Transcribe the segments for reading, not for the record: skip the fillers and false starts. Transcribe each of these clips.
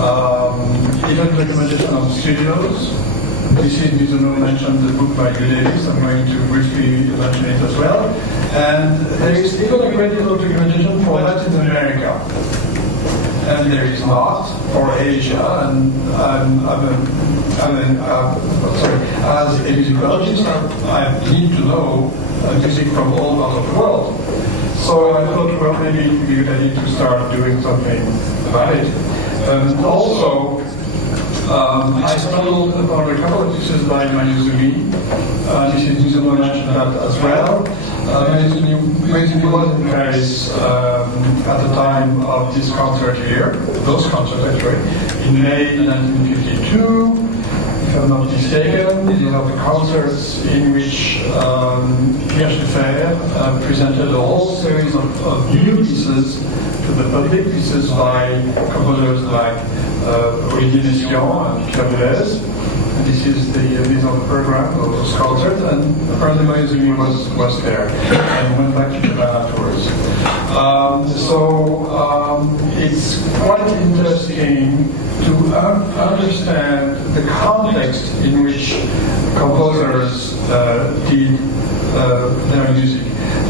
Event recommendation of studios. This is Mizuno mentioned the book by Davis. I'm going to briefly mention it as well. And there is even a great deal of documentation for Latin America. And there is not for Asia. And as a musicologist, I need to know music from all parts of the world. So I thought, well, maybe it would be a good idea to start doing something about it. Also, I stumbled upon a couple of pieces by Mayuzumi. This is Mizuno mentioned that as well. Mayuzumi was in Paris at the time of this concert here, those concerts actually, in May 1952. If I'm not mistaken, these are the concerts in which Pierre Schaeffer presented a whole series of new pieces to the public, pieces by composers like Olivier Messiaen and Pierre Boulez. These are the program of those concerts, and apparently Mayuzumi was there and went back to Japan afterwards. It's quite interesting to understand the context in which composers did their music.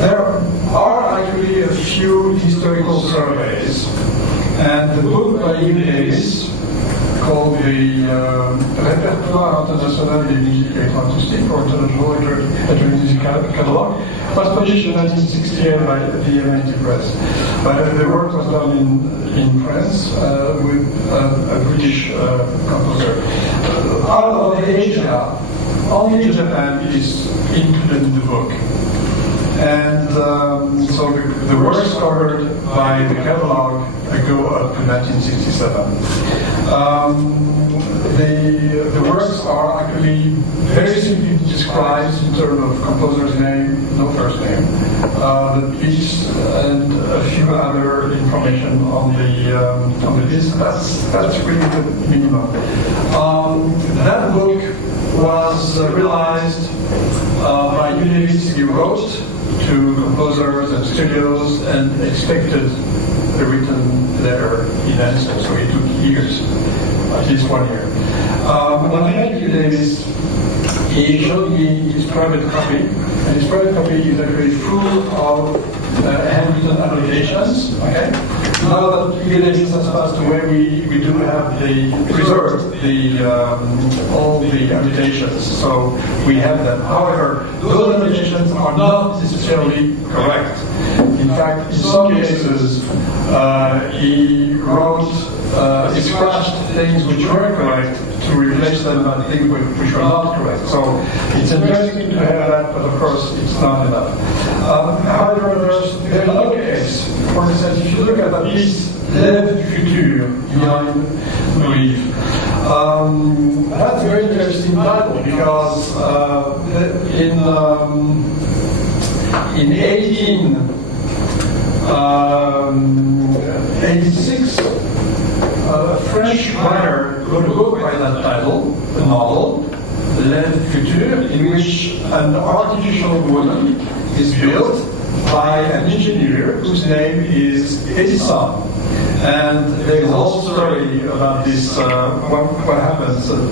There are actually a few historical surveys, and the book by Ian Davis called the Répertoire International des Musiques Electroacoustiques, or International Electronic Music Catalog, was published in 1968 by the MIT Press. But the work was done in France with a British composer. Out of Asia, only Japan is included in the book. And so the works covered by the catalog go up to 1967. The works are actually very simply described in terms of composer's name, no first name, the piece, and a few other information on the piece. That's really the minimum. That book was realized by Davis. He wrote to composers and studios and expected a written letter in answer, so it took years, at least 1 year. When I met Davis, he showed me his private copy, and his private copy is actually full of handwritten annotations. Okay? Now that Davis has passed away, we do have preserved all the annotations, so we have them. However, those annotations are not necessarily correct. In fact, in some cases, he wrote, he scratched things which were correct to replace them by things which were not correct. So it's interesting to have that, but of course it's not enough. However, there's another case. For instance, if you look at the piece Lève du futur, behind Louis, that's a very interesting title because in 1886, a French writer wrote a book by that title, a novel, Lève du futur, in which an artificial woman is built by an engineer whose name is EMSAN. And there's a whole story about this, what happens, and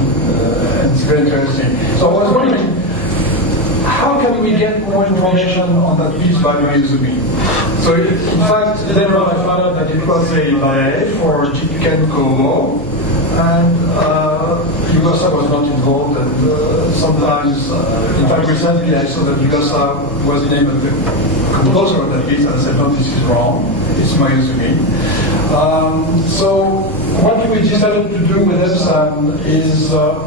it's very interesting. So I was wondering, how can we get more information on that piece by Mayuzumi? So in fact, later on I found out that it was a ballet for Ken Kobo, and Yugosa was not involved, and sometimes, in fact recently I saw that Yugosa was named as the composer of that piece, and I said, no, this is wrong, it's Mayuzumi. So what we decided to do with EMSAN is a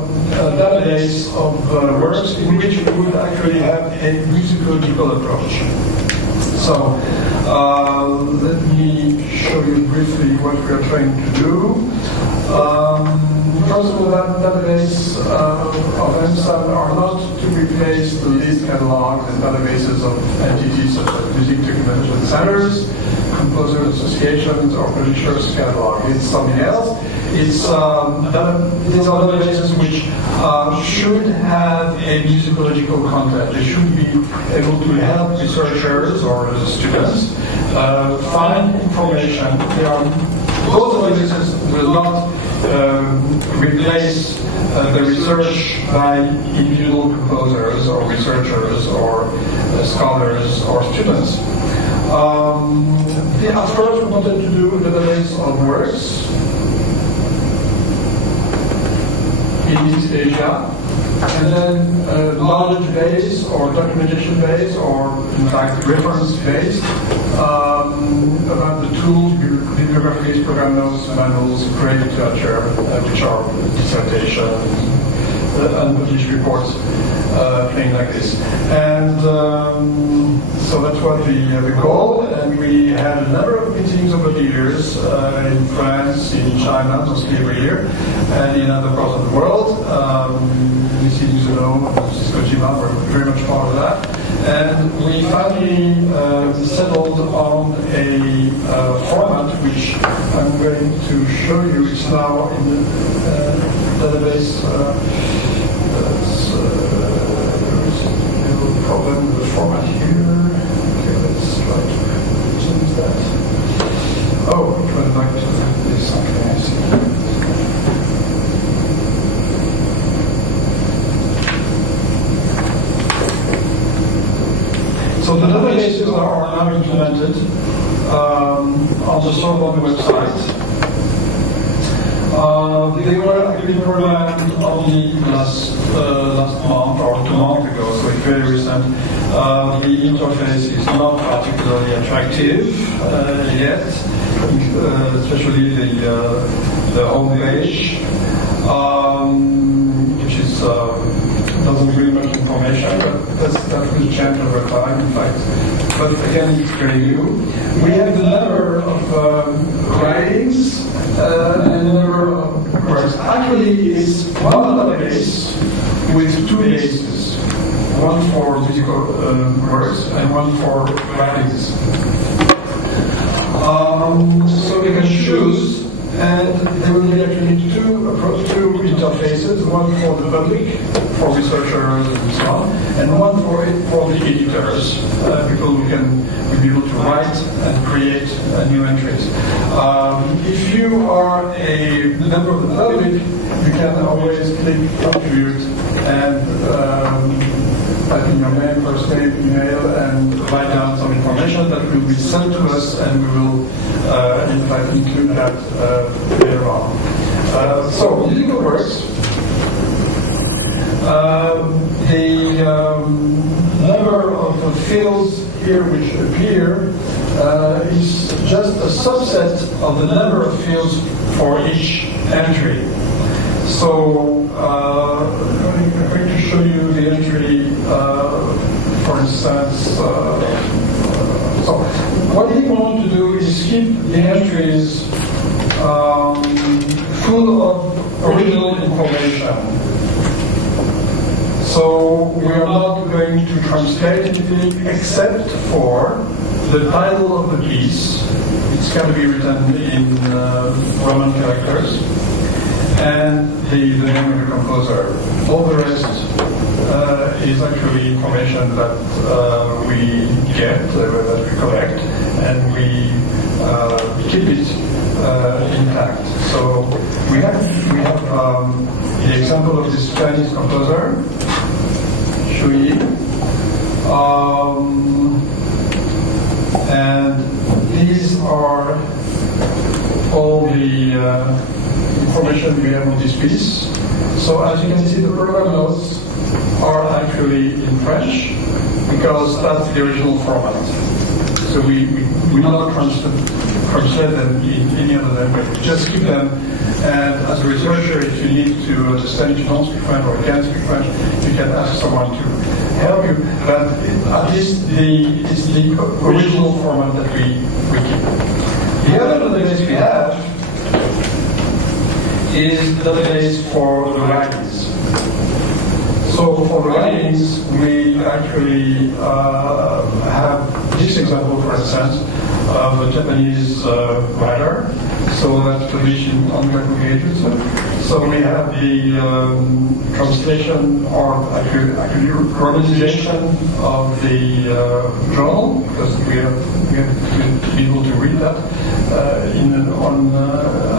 database of works in which we would actually have a musicological approach. So let me show you briefly what we are trying to do. First of all, that database of EMSAN are not to replace the list catalogs and databases of entities such as music documentation centers, composers associations, or publishers catalog. It's something else. These are databases which should have a musicological content. They should be able to help researchers or students find information. Those databases will not replace the research by individual composers or researchers or scholars or students. At first, we wanted to do a database of works in East Asia, and then knowledge base or documentation base or in fact reference base about the tools, bibliographies, program notes, manuals, great literature, which are dissertation, unpublished reports, things like this. And so that's what the goal, and we had a number of meetings over the years in France, in China, mostly every year, and in other parts of the world. Meetings alone, Kojima were very much part of that. And we finally settled on a format which I'm going to show you. It's now in the database. There's a little problem with the format here. Okay, let's try to change that. Oh, it went back to this. Okay, I see. So the databases are now implemented on the Sorbonne website. They were actually programmed only last month or 2 months ago, so it's very recent. The interface is not particularly attractive yet, especially the home page, which is doesn't bring much information, but that will change over time, in fact. But again, it's very new. We have the number of writings and the number of works. Actually, it's one database with 2 bases, one for musical works and one for writings. So we can choose, and there will be actually two interfaces, one for the public, for researchers and so on, and one for the editors, people who will be able to write and create new entries. If you are a member of the public, you can always click contribute and type in your name, first name, email, and write down some information that will be sent to us, and we will in fact include that later on. So musical works. The number of fields here which appear is just a subset of the number of fields for each entry. So I'm going to show you the entry, for instance. So what we want to do is keep the entries full of original information. So we are not going to translate anything except for the title of the piece. It's going to be written in Roman characters, and the name of the composer. All the rest is actually information that we get, that we collect, and we keep it intact. So we have the example of this Chinese composer, Shui, and these are all the information we have on this piece. So as you can see, the program notes are actually in French because that's the original format. So we do not translate them in any other language. We just keep them, and as a researcher, if you need to understand, if you don't speak French or can't speak French, you can ask someone to help you. But at least it's the original format that we keep. The other database we have is the database for the writings. So for the writings, we actually have this example, for instance, of a Japanese writer. So that's published on Gakugaijutsu. So we have the translation or actually romanization of the journal, because we have to be able to read that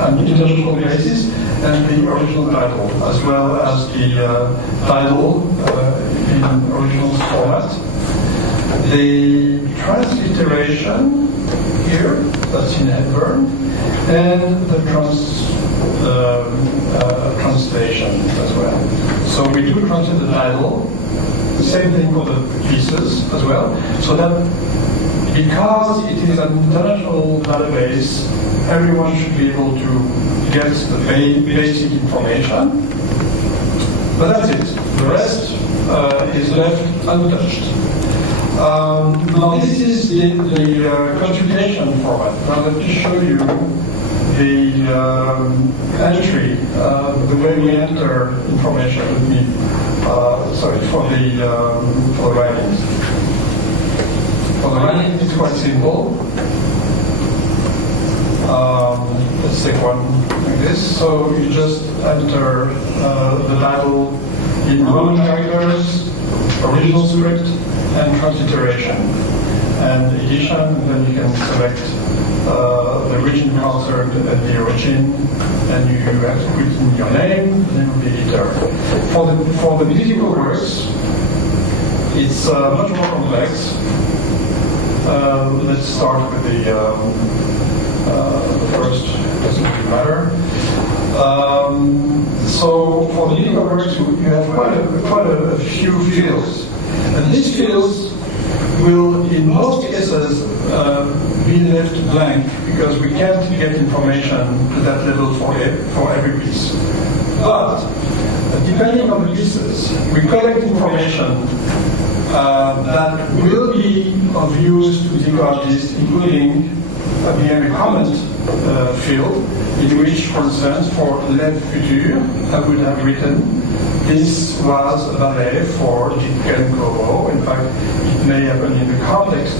an international basis, and the original title, as well as the title in original format. The transliteration here, that's in Hepburn, and the translation as well. So we do translate the title, the same thing for the pieces as well, so that because it is an international database, everyone should be able to get the basic information. But that's it. The rest is left untouched. Now this is the consultation format. Now let me show you the entry, the way we enter information with me. For the writings. For the writing, it's quite simple. Let's take one like this. So you just enter the title in Roman characters, original script, and transliteration, and edition. And then you can select the region concerned and the origin, and you have to put in your name, the name of the editor. For the musical works, it's much more complex. Let's start with the first, doesn't really matter. So for the musical works, you have quite a few fields. And these fields will, in most cases, be left blank because we can't get information to that level for every piece. But depending on the pieces, we collect information that will be of use to musicologists, including at the end a comment field, in which, for instance, for Lève Future, I would have written this was a ballet for Dick Kovo. In fact, it may happen in the context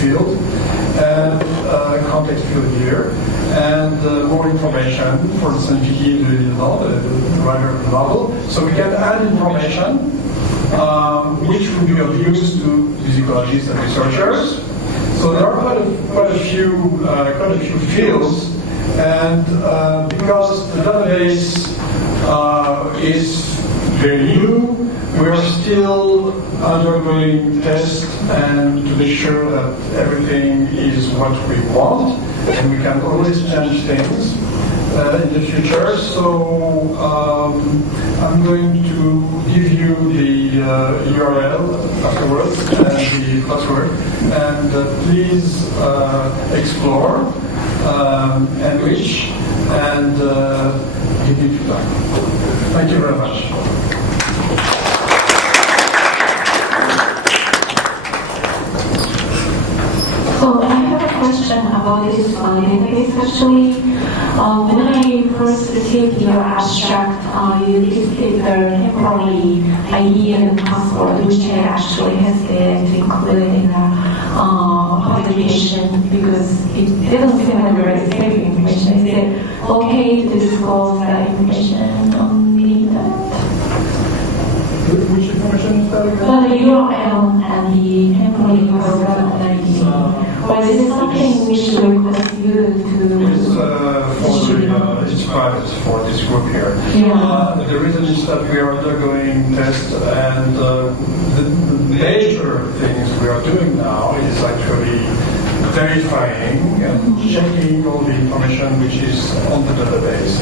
field, and context field here, and more information, for instance, Vicky the writer of the novel. So we can add information which would be of use to musicologists and researchers. So there are quite a few fields, and because the database is very new, we are still undergoing tests and to be sure that everything is what we want, and we can always change things in the future. So I'm going to give you the URL afterwards and the password, and please explore, enrich, and give me feedback. Thank you very much. So I have a question about this database actually. When I first received your abstract, you listed the temporary ID and password, which I actually hesitated to include in the publication because it doesn't seem like very safe information. Is it okay to disclose that information on the internet? Which information is that again? The URL and the temporary password and ID. Or is it something we should request you to it's private for this group here. Yeah. The reason is that we are undergoing tests, and the major things we are doing now is actually verifying and checking all the information which is on the database.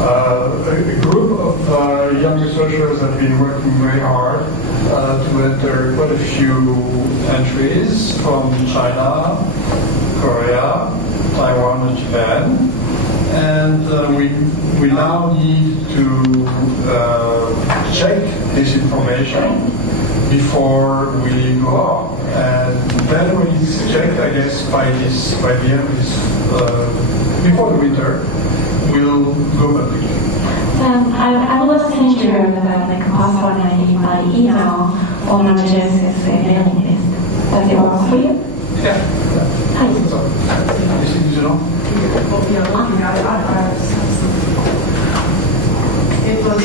A group of young researchers have been working very hard to enter quite a few entries from China, Korea, Taiwan, and Japan. And we now need to check this information before we go on. And then when it's checked, I guess by the end of this, before the winter, we'll go public. I will send you like a password ID by email on the JSSA mailing list. Does it work for you? Yeah. Hi. So, is it digital?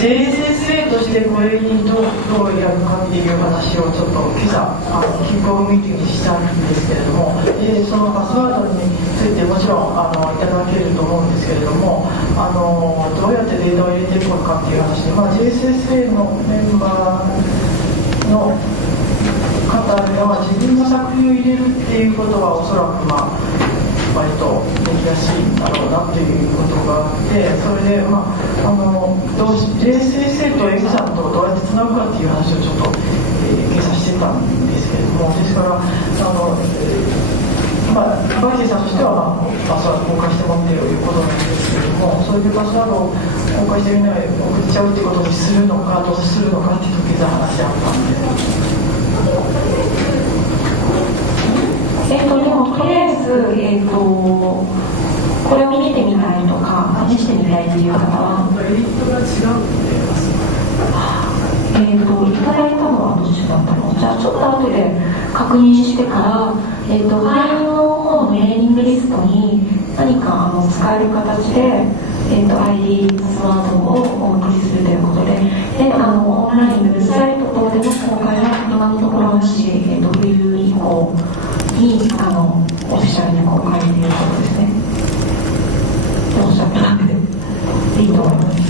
JSSA としてこれにどうどうやるかっていう話をちょっと今朝キックオフミーティングにしたんですけれども、そのパスワードについてもちろんいただけると思うんですけれども、どうやってデータを入れていくのかっていう話で、JSSA のメンバーの方が自分の作品を入れるっていうことはおそらく割とできやすいんだろうなっていうことがあって、それでJSSA とEMSANとどうやってつなぐかっていう話をちょっと、計算してたんですけれども、ですからバイティさんとしてはパスワード公開してもらっているということなんですけれども、そういうパスワードを公開してみんなが送っちゃうっていうことにするのかどうするのかっていう時計算話し合ったんで。でもとりあえず、これを見てみたいとか試してみたいという方はエリットが違うって言います。いただいたのはどっちだったの？じゃあちょっと後で確認してから、会員の方のメーリングリストに何か使える形で、ID パスワードをお送りするということで、オンラインのウェブサイト等での公開は今のところなし、冬以降にオフィシャルに公開ということですね。おっしゃったわけでいいと思います。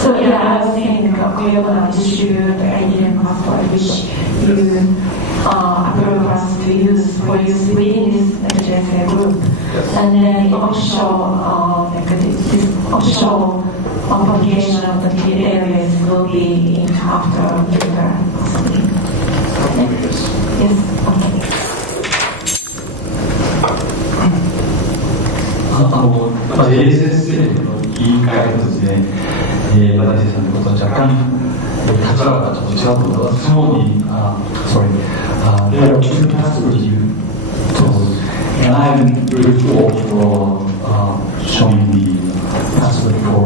So yeah, I was saying we are going to issue the ID and password which you approve us to use for use within this JSA group, and then the official publication of the areas will be after later. Yes, okay. JSSA の委員会のですね、バタティさんのことは若干立場がちょっと違うと思います。そのに、there are two passwords you told, and I'm very full for showing the password for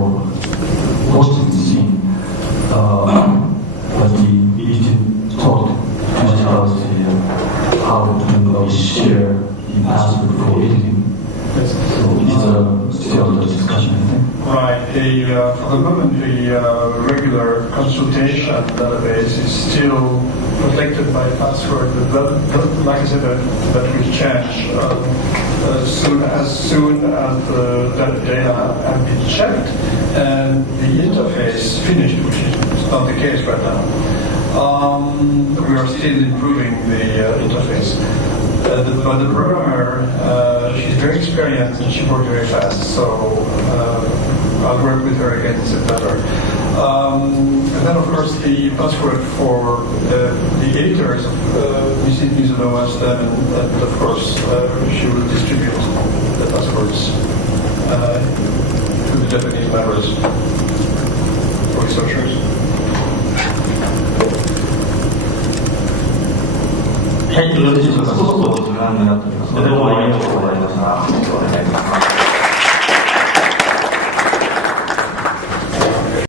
hosting the scene. But we didn't talk too much about how to share the password for editing. So it's still a discussion, I think. Right. For the moment, the regular consultation database is still protected by password. Like I said, that will change as soon as the data have been checked and the interface finished, which is not the case right now. We are still improving the interface. But the programmer, she's very experienced and she works very fast, so I'll work with her again in September. And then, of course, the password for the editors, Mrs. Mizuno has them, and of course, she will distribute the passwords to the Japanese members for researchers. はい、よろしいでしょうか。そろそろ時間になっておりますので、どうもありがとうございました。